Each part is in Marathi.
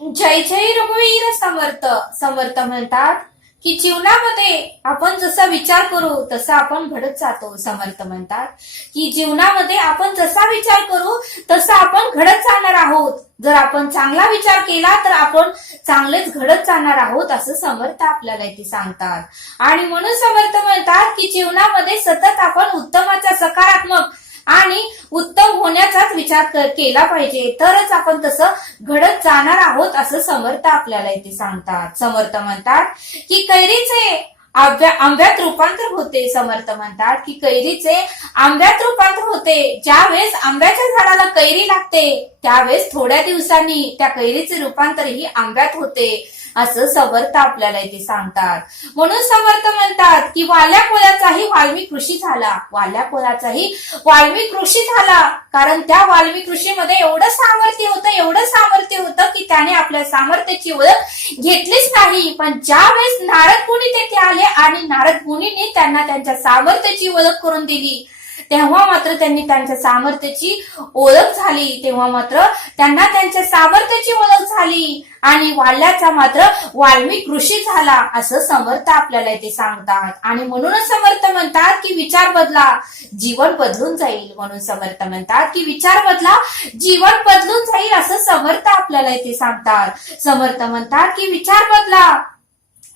जय जय रघुवीर समर्थ. समर्थ म्हणतात की जीवनामध्ये आपण जसा विचार करू तसा आपण घडत जातो. समर्थ म्हणतात की जीवनामध्ये आपण जसा विचार करू तसा आपण घडत जाणार आहोत. जर आपण चांगला विचार केला तर आपण चांगलेच घडत जाणार आहोत असं समर्थ आपल्याला इथे सांगतात. आणि म्हणून समर्थ म्हणतात की जीवनामध्ये सतत आपण उत्तमाचा, सकारात्मक आणि उत्तम होण्याचाच विचार केला पाहिजे, तरच आपण तसं घडत जाणार आहोत असं समर्थ आपल्याला इथे सांगतात. समर्थ म्हणतात की कैरीचे आंब्यात रूपांतर होते. समर्थ म्हणतात की कैरीचे आंब्यात रूपांतर होते. ज्यावेळेस आंब्याच्या झाडाला कैरी लागते त्यावेळेस थोड्या दिवसांनी त्या कैरीचे रूपांतर ही आंब्यात होते असं समर्थ आपल्याला इथे सांगतात. म्हणून समर्थ म्हणतात की वाल्या कोल्याचाही वाल्मिक ऋषी झाला. वाल्या कोल्याचाही वाल्मिक ऋषी झाला, कारण त्या वाल्मिक ऋषीमध्ये एवढं सामर्थ्य होतं की त्याने आपल्या सामर्थ्याची ओळख घेतलीच नाही. पण ज्यावेळेस नारद मुनी तेथे आले आणि नारद मुनींनी त्यांना त्यांच्या सामर्थ्याची ओळख करून दिली, तेव्हा मात्र त्यांनी त्यांच्या सामर्थ्याची ओळख झाली. तेव्हा मात्र त्यांना त्यांच्या सामर्थ्याची ओळख झाली आणि वाल्याचा मात्र वाल्मिक ऋषी झाला असं समर्थ आपल्याला इथे सांगतात. आणि म्हणूनच समर्थ म्हणतात की विचार बदला, जीवन बदलून जाईल. म्हणून समर्थ म्हणतात की विचार बदला, जीवन बदलून जाईल असं समर्थ आपल्याला इथे सांगतात. समर्थ म्हणतात की विचार बदला,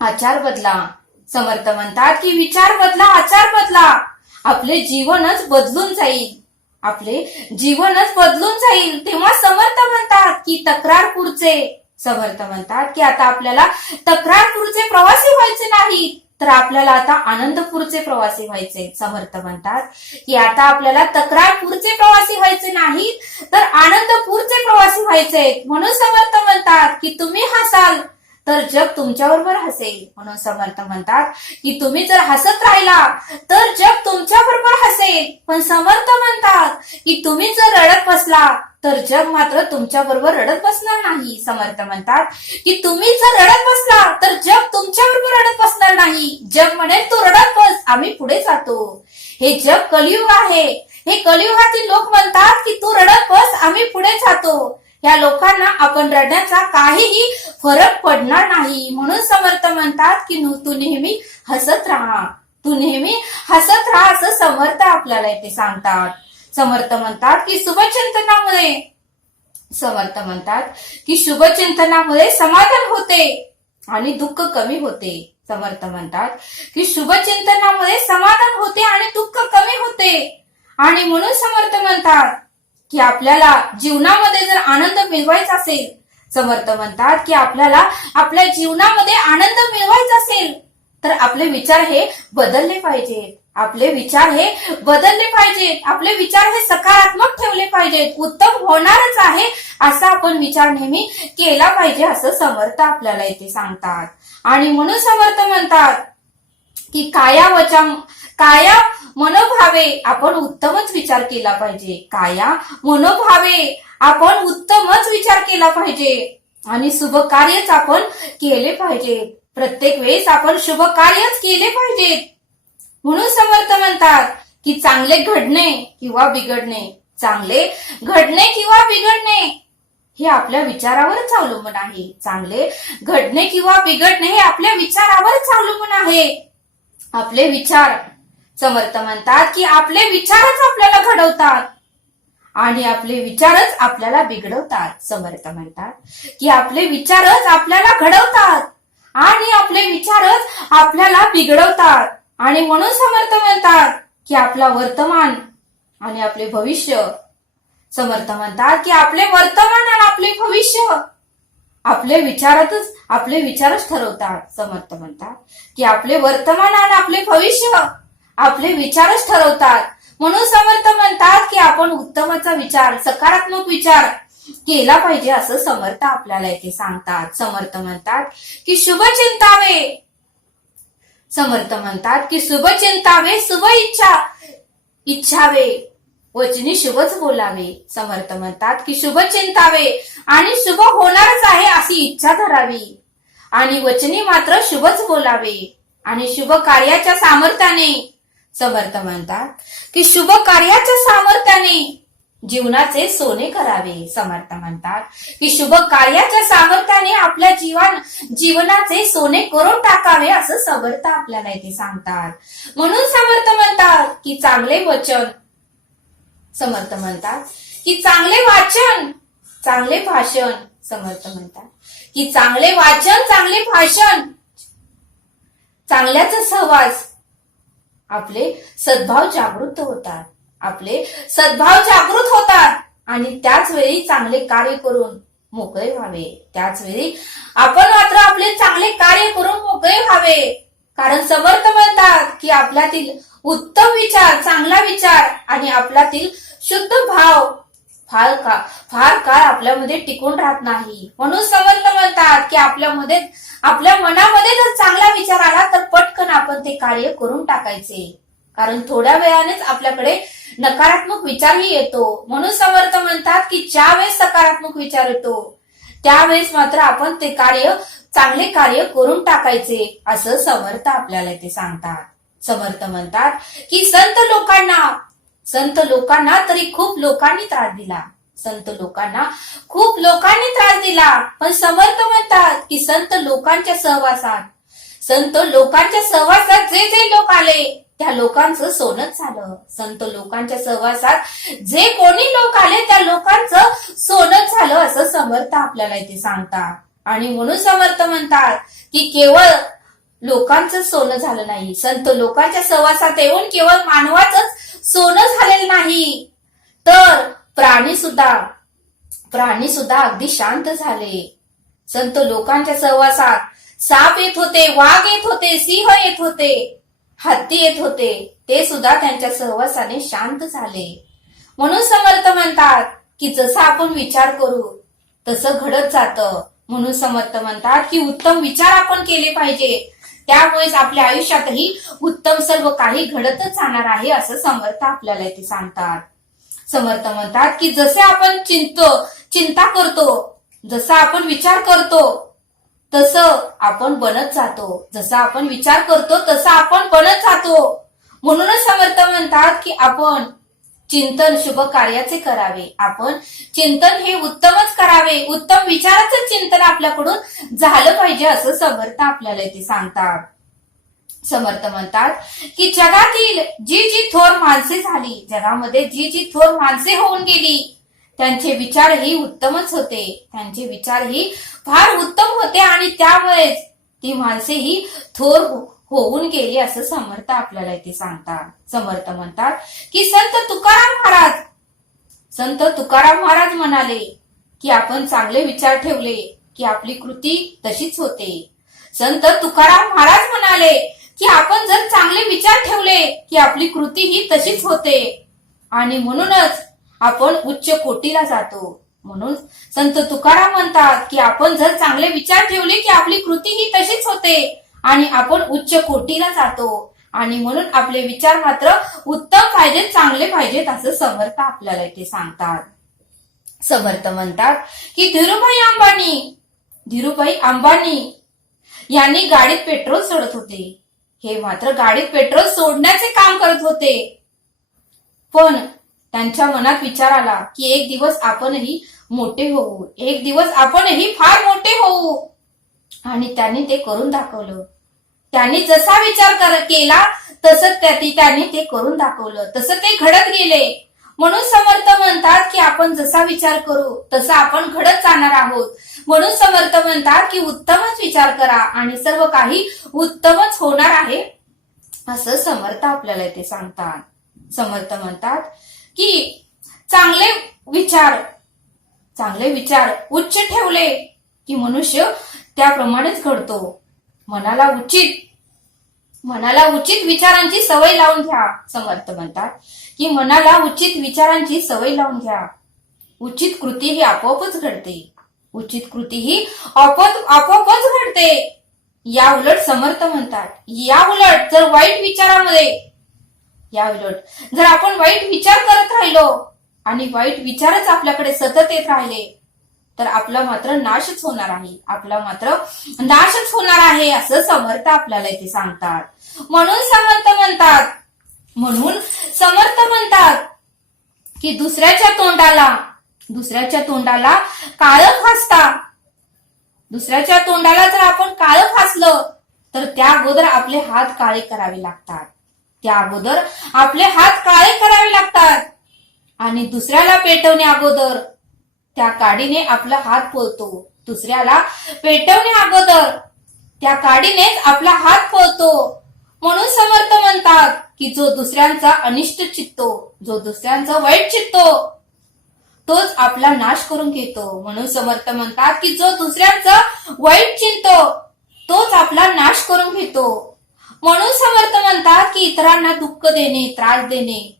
आचार बदला. समर्थ म्हणतात की विचार बदला, आचार बदला, आपले जीवनच बदलून जाईल. आपले जीवनच बदलून जाईल. तेव्हा समर्थ म्हणतात की तक्रारपूरचे, समर्थ म्हणतात की आता आपल्याला तक्रारपूरचे प्रवासी व्हायचे नाही, तर आपल्याला आता आनंदपूरचे प्रवासी व्हायचे. समर्थ म्हणतात की आता आपल्याला तक्रारपूरचे प्रवासी व्हायचे नाही, तर आनंदपूरचे प्रवासी व्हायचे. म्हणून समर्थ म्हणतात की तुम्ही हसाल तर जग तुमच्या बरोबर हसेल. म्हणून समर्थ म्हणतात की तुम्ही जर हसत राहिला तर जग तुमच्या बरोबर हसेल. पण समर्थ म्हणतात की तुम्ही जर रडत बसला तर जग मात्र तुमच्या बरोबर रडत बसणार नाही. समर्थ म्हणतात की तुम्ही जर रडत बसला तर जग तुमच्या बरोबर रडत बसणार नाही. जग म्हणेल तू रडत बस, आम्ही पुढे जातो. हे जग कलियुग आहे. हे कलियुगातील लोक म्हणतात की तू रडत बस, आम्ही पुढे जातो. या लोकांना आपण रडण्याचा काहीही फरक पडणार नाही. म्हणून समर्थ म्हणतात की तू नेहमी हसत राहा, तू नेहमी हसत राहा असं समर्थ आपल्याला इथे सांगतात. समर्थ म्हणतात की शुभचिंतनामुळे, समर्थ म्हणतात की शुभचिंतनामुळे समाधान होते आणि दुःख कमी होते. समर्थ म्हणतात की शुभचिंतनामुळे समाधान होते आणि दुःख कमी होते. आणि म्हणून समर्थ म्हणतात की आपल्याला जीवनामध्ये जर आनंद मिळवायचा असेल, समर्थ म्हणतात की आपल्याला आपल्या जीवनामध्ये आनंद मिळवायचा असेल तर आपले विचार हे बदलले पाहिजेत. आपले विचार हे बदलले पाहिजेत. आपले विचार हे सकारात्मक ठेवले पाहिजेत. उत्तम होणारच आहे असा आपण विचार नेहमी केला पाहिजे असं समर्थ आपल्याला इथे सांगतात. आणि म्हणून समर्थ म्हणतात की काया मनोभावे आपण उत्तमच विचार केला पाहिजे. काया मनोभावे आपण उत्तमच विचार केला पाहिजे आणि शुभ कार्यच आपण केले पाहिजे. प्रत्येक वेळेस आपण शुभ कार्यच केले पाहिजेत. म्हणून समर्थ म्हणतात की चांगले घडणे किंवा बिघडणे, चांगले घडणे किंवा बिघडणे हे आपल्या विचारावरच अवलंबून आहे. चांगले घडणे किंवा बिघडणे हे आपल्या विचारावरच अवलंबून आहे. आपले विचार, समर्थ म्हणतात की आपले विचारच आपल्याला घडवतात आणि आपले विचारच आपल्याला बिघडवतात. समर्थ म्हणतात की आपले विचारच आपल्याला घडवतात आणि आपले विचारच आपल्याला बिघडवतात. आणि म्हणून समर्थ म्हणतात की आपला वर्तमान आणि आपले भविष्य, समर्थ म्हणतात की आपले वर्तमान आणि आपले भविष्य आपले विचारच ठरवतात. समर्थ म्हणतात की आपले वर्तमान आणि आपले भविष्य आपले विचारच ठरवतात. म्हणून समर्थ म्हणतात की आपण उत्तमाचा विचार, सकारात्मक विचार केला पाहिजे असं समर्थ आपल्याला इथे सांगतात. समर्थ म्हणतात की शुभ चिंतावे, समर्थ म्हणतात की शुभ चिंतावे, शुभ इच्छावे, वचनी शुभच बोलावे. समर्थ म्हणतात की शुभ चिंतावे आणि शुभ होणारच आहे अशी इच्छा धरावी आणि वचनी मात्र शुभच बोलावे. आणि शुभ कार्याच्या सामर्थ्याने, समर्थ म्हणतात की शुभ कार्याच्या सामर्थ्याने जीवनाचे सोने करावे. समर्थ म्हणतात की शुभ कार्याच्या सामर्थ्याने आपल्या जीवनाचे सोने करून टाकावे असं समर्थ आपल्याला इथे सांगतात. म्हणून समर्थ म्हणतात की चांगले वचन, समर्थ म्हणतात की चांगले वाचन, चांगले भाषण, समर्थ म्हणतात की चांगले वाचन, चांगले भाषण, चांगल्याचा सहवास आपले सद्भाव जागृत होतात, आपले सद्भाव जागृत होतात आणि त्याच वेळी चांगले कार्य करून मोकळे व्हावे. त्याच वेळी आपण मात्र आपले चांगले कार्य करून मोकळे व्हावे. कारण समर्थ म्हणतात की आपल्यातील उत्तम विचार, चांगला विचार आणि आपल्यातील शुद्ध भाव फार काळ आपल्यामध्ये टिकून राहत नाही. म्हणून समर्थ म्हणतात की आपल्या मनामध्ये जर चांगला विचार आला तर पटकन आपण ते कार्य करून टाकायचे. कारण थोड्या वेळानेच आपल्याकडे नकारात्मक विचारही येतो. म्हणून समर्थ म्हणतात की ज्या वेळेस सकारात्मक विचार येतो त्यावेळेस मात्र आपण ते चांगले कार्य करून टाकायचे असं समर्थ आपल्याला ते सांगतात. समर्थ म्हणतात की संत लोकांना तरी खूप लोकांनी त्रास दिला, संत लोकांना खूप लोकांनी त्रास दिला, पण समर्थ म्हणतात की संत लोकांच्या सहवासात जे लोक आले त्या लोकांचं सोनच झालं. संत लोकांच्या सहवासात जे कोणी लोक आले त्या लोकांचं सोनच झालं असं समर्थ आपल्याला इथे सांगतात. आणि म्हणून समर्थ म्हणतात की केवळ लोकांचं सोनं झालं नाही, संत लोकांच्या सहवासात येऊन केवळ मानवाचंच सोनं झालेलं नाही, तर प्राणी सुद्धा अगदी शांत झाले. संत लोकांच्या सहवासात साप येत होते, वाघ येत होते, सिंह येत होते, हत्ती येत होते, ते सुद्धा त्यांच्या सहवासाने शांत झाले. म्हणून समर्थ म्हणतात की जसं आपण विचार करू तसं घडत जातं. म्हणून समर्थ म्हणतात की उत्तम विचार आपण केले पाहिजे, त्यामुळेच आपल्या आयुष्यातही उत्तम सर्व काही घडतच जाणार आहे असं समर्थ आपल्याला इथे सांगतात. समर्थ म्हणतात की जसे आपण चिंता करतो, जसा आपण विचार करतो तसं आपण बनत जातो, जसा आपण विचार करतो तसं आपण बनत जातो. म्हणूनच समर्थ म्हणतात की आपण चिंतन शुभ कार्याचे करावे, आपण चिंतन हे उत्तमच करावे, उत्तम विचाराचं चिंतन आपल्याकडून झालं पाहिजे असं समर्थ आपल्याला इथे सांगतात. समर्थ म्हणतात की जगातील जी थोर माणसे झाली, जगामध्ये जी थोर माणसे होऊन गेली त्यांचे विचारही उत्तमच होते, त्यांचे विचारही फार उत्तम होते आणि त्यामुळेच ती माणसेही थोर होऊन गेली असं समर्थ आपल्याला इथे सांगतात. समर्थ म्हणतात की संत तुकाराम महाराज म्हणाले की आपण चांगले विचार ठेवले की आपली कृती तशीच होते. संत तुकाराम महाराज म्हणाले की आपण जर चांगले विचार ठेवले की आपली कृती ही तशीच होते आणि म्हणूनच आपण उच्च कोटीला जातो. म्हणून संत तुकाराम म्हणतात की आपण जर चांगले विचार ठेवले की आपली कृती ही तशीच होते आणि आपण उच्च कोटीला जातो आणि म्हणून आपले विचार मात्र उत्तम पाहिजेत, चांगले पाहिजेत असं समर्थ आपल्याला इथे सांगतात. समर्थ म्हणतात की धीरूभाई अंबानी यांनी गाडीत पेट्रोल सोडत होते, हे मात्र गाडीत पेट्रोल सोडण्याचे काम करत होते, पण त्यांच्या मनात विचार आला की एक दिवस आपणही मोठे होऊ, एक दिवस आपणही फार मोठे होऊ, आणि त्यांनी ते करून दाखवलं. त्यांनी जसा विचार केला तसं त्यांनी ते करून दाखवलं, तसं ते घडत गेले. म्हणून समर्थ म्हणतात की आपण जसा विचार करू तसा आपण घडत जाणार आहोत. म्हणून समर्थ म्हणतात की उत्तमच विचार करा आणि सर्व काही उत्तमच होणार आहे असं समर्थ आपल्याला इथे सांगतात. समर्थ म्हणतात की चांगले विचार उच्च ठेवले की मनुष्य त्याप्रमाणेच घडतो. मनाला उचित विचारांची सवय लावून घ्या. समर्थ म्हणतात की मनाला उचित विचारांची सवय लावून घ्या, उचित कृती ही आपोआपच घडते, उचित कृती ही आपोआपच घडते. या उलट समर्थ म्हणतात, या उलट जर आपण वाईट विचार करत राहिलो आणि वाईट विचारच आपल्याकडे सतत येत राहिले तर आपला मात्र नाशच होणार आहे असं समर्थ आपल्याला इथे सांगतात. म्हणून समर्थ म्हणतात की दुसऱ्याच्या तोंडाला काळं फासता. दुसऱ्याच्या तोंडाला जर आपण काळं फासलं तर त्या अगोदर आपले हात काळे करावे लागतात. त्या अगोदर आपले हात काळे करावे लागतात आणि दुसऱ्याला पेटवण्या अगोदर त्या काडीने आपला हात पोळतो. दुसऱ्याला पेटवण्या अगोदर त्या काडीनेच आपला हात पोळतो. म्हणून समर्थ म्हणतात की जो दुसऱ्यांचा अनिष्ट चित्तो, जो दुसऱ्यांचा वाईट चित्तो, तोच आपला नाश करून घेतो. म्हणून समर्थ म्हणतात की जो दुसऱ्यांचा वाईट चिंतो तोच आपला नाश करून घेतो. म्हणून समर्थ म्हणतात की इतरांना दुःख देणे, त्रास देणे,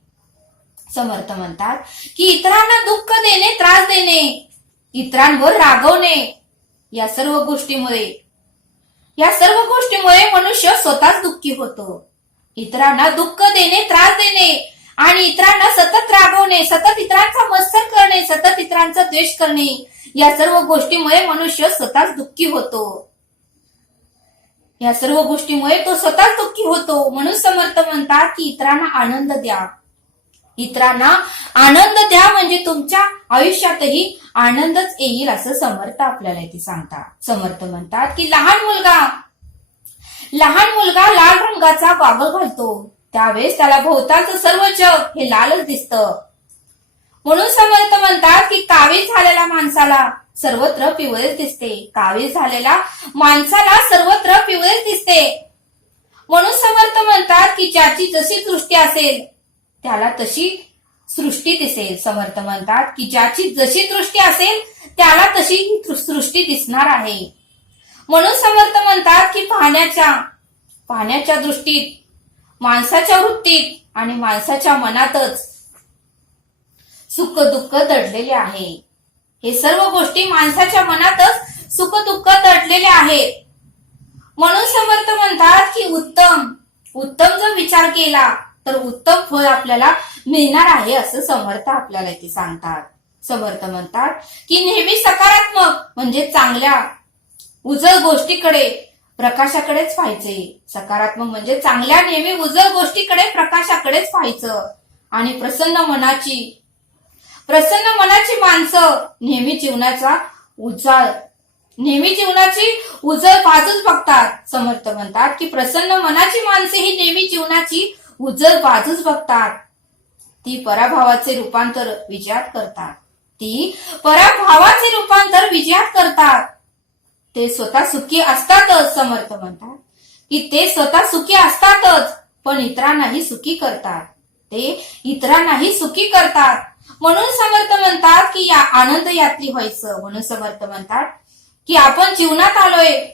समर्थ म्हणतात की इतरांना दुःख देणे, त्रास देणे, इतरांवर रागवणे, या सर्व गोष्टीमुळे मनुष्य स्वतःच दुःखी होतो. इतरांना दुःख देणे, त्रास देणे आणि इतरांना सतत रागवणे, सतत इतरांचा मत्सर करणे, सतत इतरांचा द्वेष करणे, या सर्व गोष्टीमुळे मनुष्य स्वतःच दुःखी होतो. या सर्व गोष्टीमुळे तो स्वतःच दुःखी होतो. म्हणून समर्थ म्हणतात की इतरांना आनंद द्या. इतरांना आनंद द्या म्हणजे तुमच्या आयुष्यातही आनंदच येईल असं समर्थ आपल्याला इथे सांगतात. समर्थ म्हणतात की लहान मुलगा लाल रंगाचा गॉगल घालतो, त्यावेळेस त्याला भोवतालचं सर्व जग हे लालच दिसतं. म्हणून समर्थ म्हणतात की कावीळ झालेल्या माणसाला सर्वत्र पिवळेच दिसते. कावीळ झालेल्या माणसाला सर्वत्र पिवळेच दिसते. म्हणून समर्थ म्हणतात की ज्याची जशी दृष्टी असेल त्याला तशी सृष्टी दिसेल. समर्थ म्हणतात की ज्याची जशी दृष्टी असेल त्याला तशी सृष्टी दिसणार आहे. म्हणून समर्थ म्हणतात की पाहण्याच्या दृष्टीत, माणसाच्या वृत्तीत आणि माणसाच्या मनातच सुख दुःख दडलेले आहे. हे सर्व गोष्टी माणसाच्या मनातच सुख दुःख दडलेले आहेत. म्हणून समर्थ म्हणतात की उत्तम जर विचार केला तर उत्तम फळ आपल्याला मिळणार आहे असं समर्थ आपल्याला इथे सांगतात. समर्थ म्हणतात की नेहमी सकारात्मक म्हणजे चांगल्या उजळ गोष्टीकडे, प्रकाशाकडेच पाहायचे. सकारात्मक म्हणजे चांगल्या नेहमी उजळ गोष्टीकडे, प्रकाशाकडेच पाहायचं. आणि प्रसन्न मनाची माणसं नेहमी जीवनाची उजळ बाजूच बघतात. समर्थ म्हणतात की प्रसन्न मनाची माणसे ही नेहमी जीवनाची उजळ बाजूच बघतात. ती पराभवाचे रूपांतर विजयात करतात. ते स्वतः सुखी असतातच. समर्थ म्हणतात की ते स्वतः सुखी असतातच पण इतरांनाही सुखी करतात. म्हणून समर्थ म्हणतात की या आनंद यात्री व्हायचं. म्हणून समर्थ म्हणतात की आपण जीवनात आलोय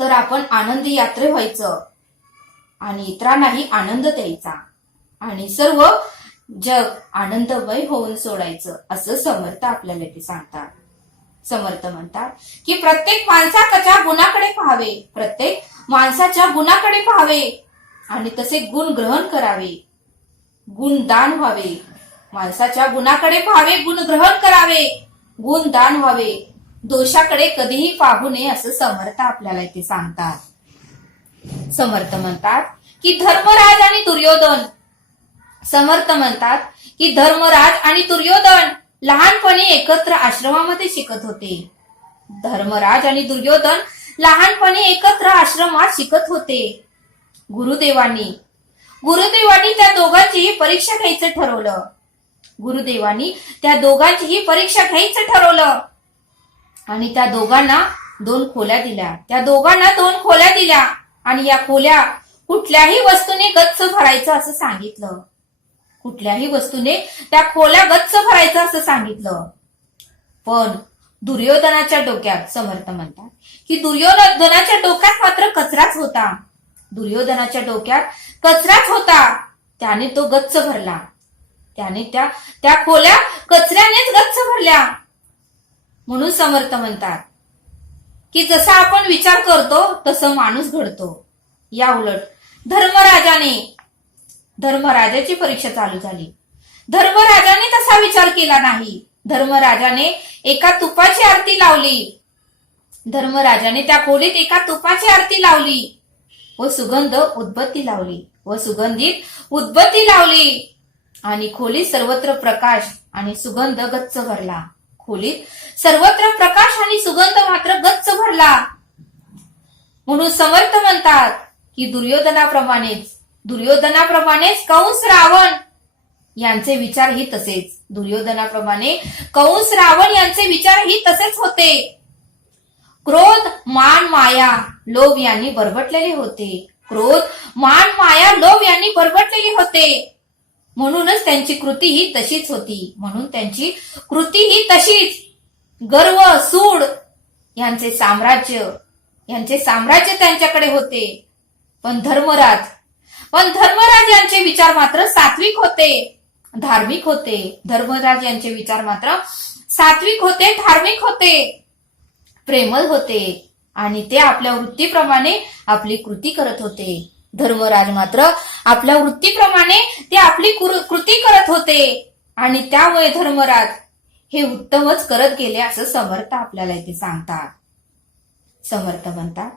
तर आपण आनंद यात्रे व्हायचं आणि इतरांनाही आनंद द्यायचा आणि सर्व जग आनंदमय होऊन सोडायचं असं समर्थ आपल्याला ते सांगतात. समर्थ म्हणतात की प्रत्येक माणसाच्या गुणाकडे पाहावे आणि तसे गुण ग्रहण करावे, गुणदान व्हावे. माणसाच्या गुणाकडे पाहावे, गुण ग्रहण करावे, गुणदान व्हावे. दोषाकडे कधीही पाहू नये असं समर्थ आपल्याला इथे सांगतात. समर्थ म्हणतात की धर्मराज आणि दुर्योधन लहानपणी एकत्र आश्रमामध्ये शिकत होते. धर्मराज आणि दुर्योधन लहानपणी एकत्र आश्रमात शिकत होते. गुरुदेवांनी त्या दोघांचीही परीक्षा घ्यायचं ठरवलं. आणि त्या दोघांना दोन खोल्या दिल्या आणि या खोल्या कुठल्याही वस्तूने गच्च भरायचं असं सांगितलं. त्या खोल्या गच्च भरायचं असं सांगितलं. पण दुर्योधनाच्या डोक्यात, समर्थ म्हणतात की दुर्योधनाच्या डोक्यात मात्र कचराच होता. त्याने तो गच्च भरला. त्याने त्या खोल्या कचऱ्यानेच गच्च भरल्या. म्हणून समर्थ म्हणतात की जसा आपण विचार करतो तसं माणूस घडतो. या उलट धर्मराजाची परीक्षा चालू झाली. धर्मराजाने तसा विचार केला नाही. धर्मराजाने एका तुपाची आरती लावली. धर्मराजाने त्या खोलीत एका तुपाची आरती लावली व सुगंधित उदबत्ती लावली. आणि खोलीत सर्वत्र प्रकाश आणि सुगंध गच्च भरला. खोलीत सर्वत्र प्रकाश आणि सुगंध मात्र गच्च भरला. म्हणून समर्थ म्हणतात की दुर्योधनाप्रमाणेच कंस रावण यांचे विचारही तसेच. दुर्योधनाप्रमाणे कंस रावण यांचे विचारही तसेच होते. क्रोध, मान, माया, लोभ यांनी बरबटलेले होते. क्रोध, मान, माया, लोभ यांनी बरबटलेले होते. म्हणूनच त्यांची कृतीही तशीच होती. गर्व, सूड यांचे साम्राज्य त्यांच्याकडे होते. पण धर्मराज यांचे विचार मात्र सात्विक होते, धार्मिक होते. धर्मराज यांचे विचार मात्र सात्विक होते, धार्मिक होते, प्रेमळ होते आणि ते आपल्या वृत्तीप्रमाणे आपली कृती करत होते. धर्मराज मात्र आपल्या वृत्तीप्रमाणे ते आपली कृती करत होते आणि त्यामुळे धर्मराज हे उत्तमच करत गेले असं समर्थ आपल्याला इथे सांगतात. समर्थ म्हणतात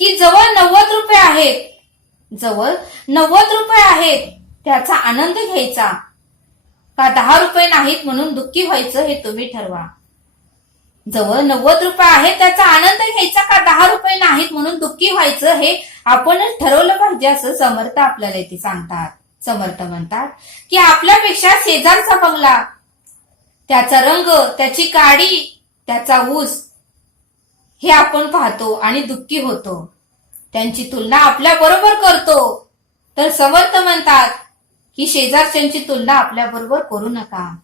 की जवळ 90 रुपये आहेत त्याचा आनंद घ्यायचा का 10 रुपये नाहीत म्हणून दुःखी व्हायचं हे तुम्ही ठरवा. जवळ 90 रुपये आहेत त्याचा आनंद घ्यायचा का 10 रुपये नाहीत म्हणून दुःखी व्हायचं हे आपणच ठरवलं पाहिजे असं समर्थ आपल्याला इथे सांगतात. समर्थ म्हणतात की आपल्यापेक्षा शेजारचा बंगला, त्याचा रंग, त्याची गाडी, त्याचा ऊस हे आपण पाहतो आणि दुःखी होतो. त्यांची तुलना आपल्या बरोबर करतो. तर समर्थ म्हणतात की शेजारच्यांची तुलना आपल्या बरोबर करू नका,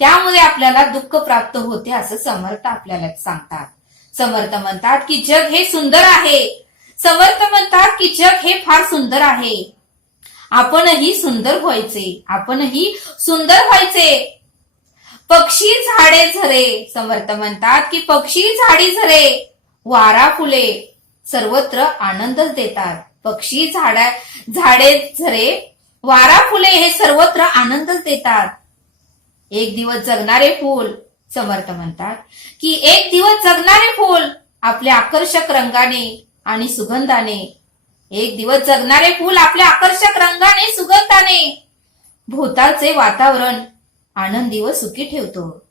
त्यामुळे आपल्याला दुःख प्राप्त होते असं समर्थ आपल्याला सांगतात. समर्थ म्हणतात की जग हे सुंदर आहे. समर्थ म्हणतात की जग हे फार सुंदर आहे. आपणही सुंदर व्हायचे. पक्षी, झाडे, झरे. समर्थ म्हणतात की पक्षी, झाडी, झरे, वारा, फुले सर्वत्र आनंदच देतात. पक्षी, झाडे, झरे, वारा, फुले हे सर्वत्र आनंदच देतात. एक दिवस जगणारे फूल. समर्थ म्हणतात की एक दिवस जगणारे फूल आपल्या आकर्षक रंगाने आणि सुगंधाने, एक दिवस जगणारे फूल आपल्या आकर्षक रंगाने, सुगंधाने भोवतालचे वातावरण आनंदी व सुखी ठेवतो.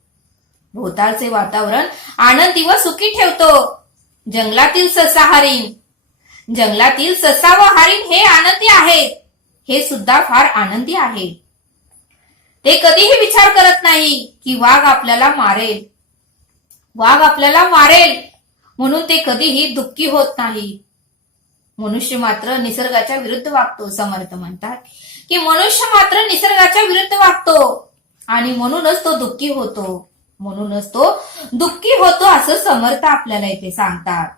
जंगलातील ससा व हरिण हे आनंदी आहेत, हे सुद्धा फार आनंदी आहेत. ते कधीही विचार करत नाही की वाघ आपल्याला मारेल म्हणून ते कधीही दुःखी होत नाही. मनुष्य मात्र निसर्गाच्या विरुद्ध वागतो. समर्थ म्हणतात की मनुष्य मात्र निसर्गाच्या विरुद्ध वागतो आणि म्हणूनच तो दुःखी होतो असं समर्थ आपल्याला इथे सांगतात.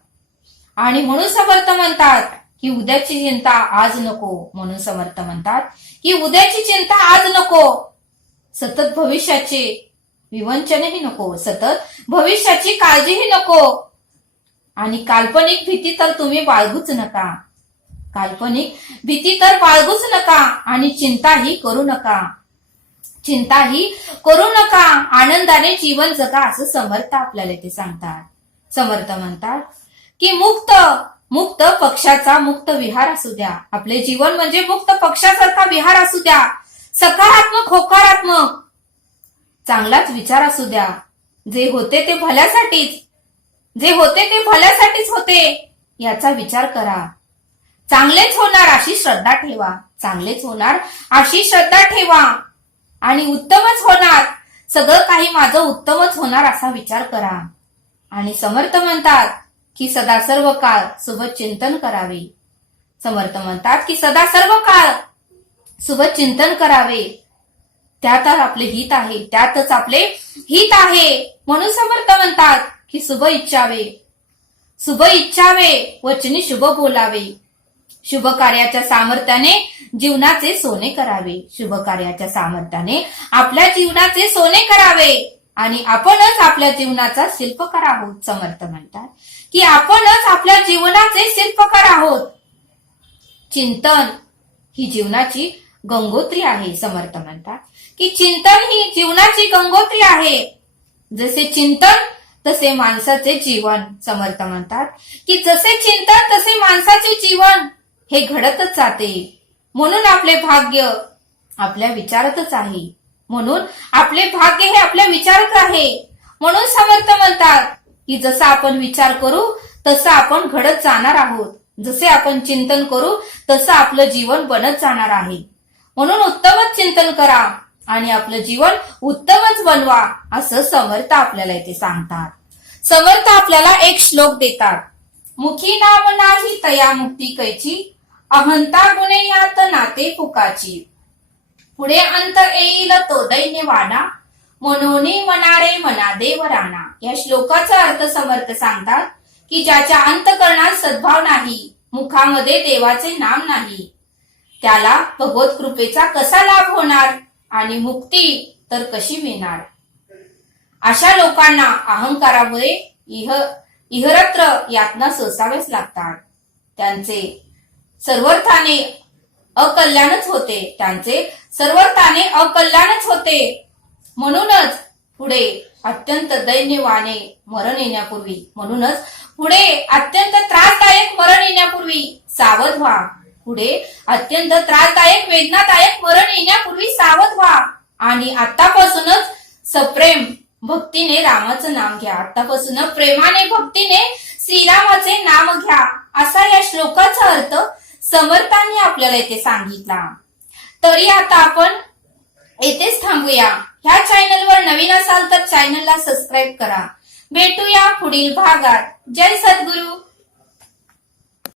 आणि म्हणून समर्थ म्हणतात की उद्याची चिंता आज नको. म्हणून समर्थ म्हणतात की उद्याची चिंता आज नको. सतत भविष्याचे विवंचनही नको, सतत भविष्याची काळजीही नको. आणि काल्पनिक भीती तर तुम्ही बाळगूच नका आणि चिंताही करू नका. आनंदाने जीवन जगा असं समर्थ आपल्याला ते सांगतात. समर्थ म्हणतात की मुक्त पक्षाचा मुक्त विहार असू द्या. आपले जीवन म्हणजे मुक्त पक्षासारखा विहार असू द्या. सकारात्मक, होकारात्मक चांगलाच विचार असू द्या. जे होते ते भल्यासाठीच होते याचा विचार करा. चांगलेच होणार अशी श्रद्धा ठेवा आणि उत्तमच होणार, सगळं काही माझं उत्तमच होणार असा विचार करा. आणि समर्थ म्हणतात की सदा सर्व काळ शुभचिंतन करावे. समर्थ म्हणतात की सदा सर्व काळ शुभचिंतन करावे. त्यातच आपले हित आहे. म्हणून समर्थ म्हणतात की शुभ इच्छावे, वचनी शुभ बोलावे. शुभ कार्याच्या सामर्थ्याने जीवनाचे सोने करावे. शुभ कार्याच्या सामर्थ्याने आपल्या जीवनाचे सोने करावे. आणि आपणच आपल्या जीवनाचा शिल्पकार आहोत. समर्थ म्हणतात की आपणच आपल्या जीवनाचे शिल्पकार आहोत. चिंतन ही जीवनाची गंगोत्री आहे. समर्थ म्हणतात की चिंतन ही जीवनाची गंगोत्री आहे. जसे चिंतन तसे माणसाचे जीवन. समर्थ म्हणतात की जसे चिंतन तसे माणसाचे जीवन हे घडतच जाते. म्हणून आपले भाग्य आपल्या विचारातच आहे. म्हणून आपले भाग्य हे आपल्या विचारात आहे. म्हणून समर्थ म्हणतात की जसा आपण विचार करू तसं आपण घडत जाणार आहोत. जसे आपण चिंतन करू तसं आपलं जीवन बनत जाणार आहे. म्हणून उत्तमच चिंतन करा आणि आपलं जीवन उत्तमच बनवा असं समर्थ आपल्याला इथे सांगतात. समर्थ आपल्याला एक श्लोक देतात. मुखी नाम नाही तया मुक्ती कैची, अहंता गुणे यात नाते फुकाची. पुढे अंत येईल तो दैन्यवाना, मनोनी मनारे मना देव राणा. या श्लोकाचा अर्थ समर्थ सांगतात की ज्याच्या अंतःकरणात सद्भाव नाही, मुखामध्ये देवाचे नाम नाही, त्याला भगवत कृपेचा कसा लाभ होणार आणि मुक्ती तर कशी मिळणार. अशा लोकांना अहंकारामुळे इहरत्र यातना सोसाव्याच लागतात. त्यांचे सर्वर्थाने अकल्याणच होते. म्हणूनच पुढे अत्यंत त्रासदायक मरण येण्यापूर्वी सावध व्हा. पुढे अत्यंत त्रासदायक वेदनादायक मरण येण्यापूर्वी सावध व्हा आणि आतापासूनच सप्रेम भक्तीने रामाचं नाम घ्या. आतापासून प्रेमाने भक्तीने श्रीरामाचे नाम घ्या. असा या श्लोकाचा अर्थ समर्थांनी आपल्याला इथे सांगितला. तरी आता आपण येथेच थांबूया. ह्या चॅनलवर नवीन असाल तर चॅनलला सबस्क्राईब करा. भेटूया पुढील भागात. जय सद्गुरु.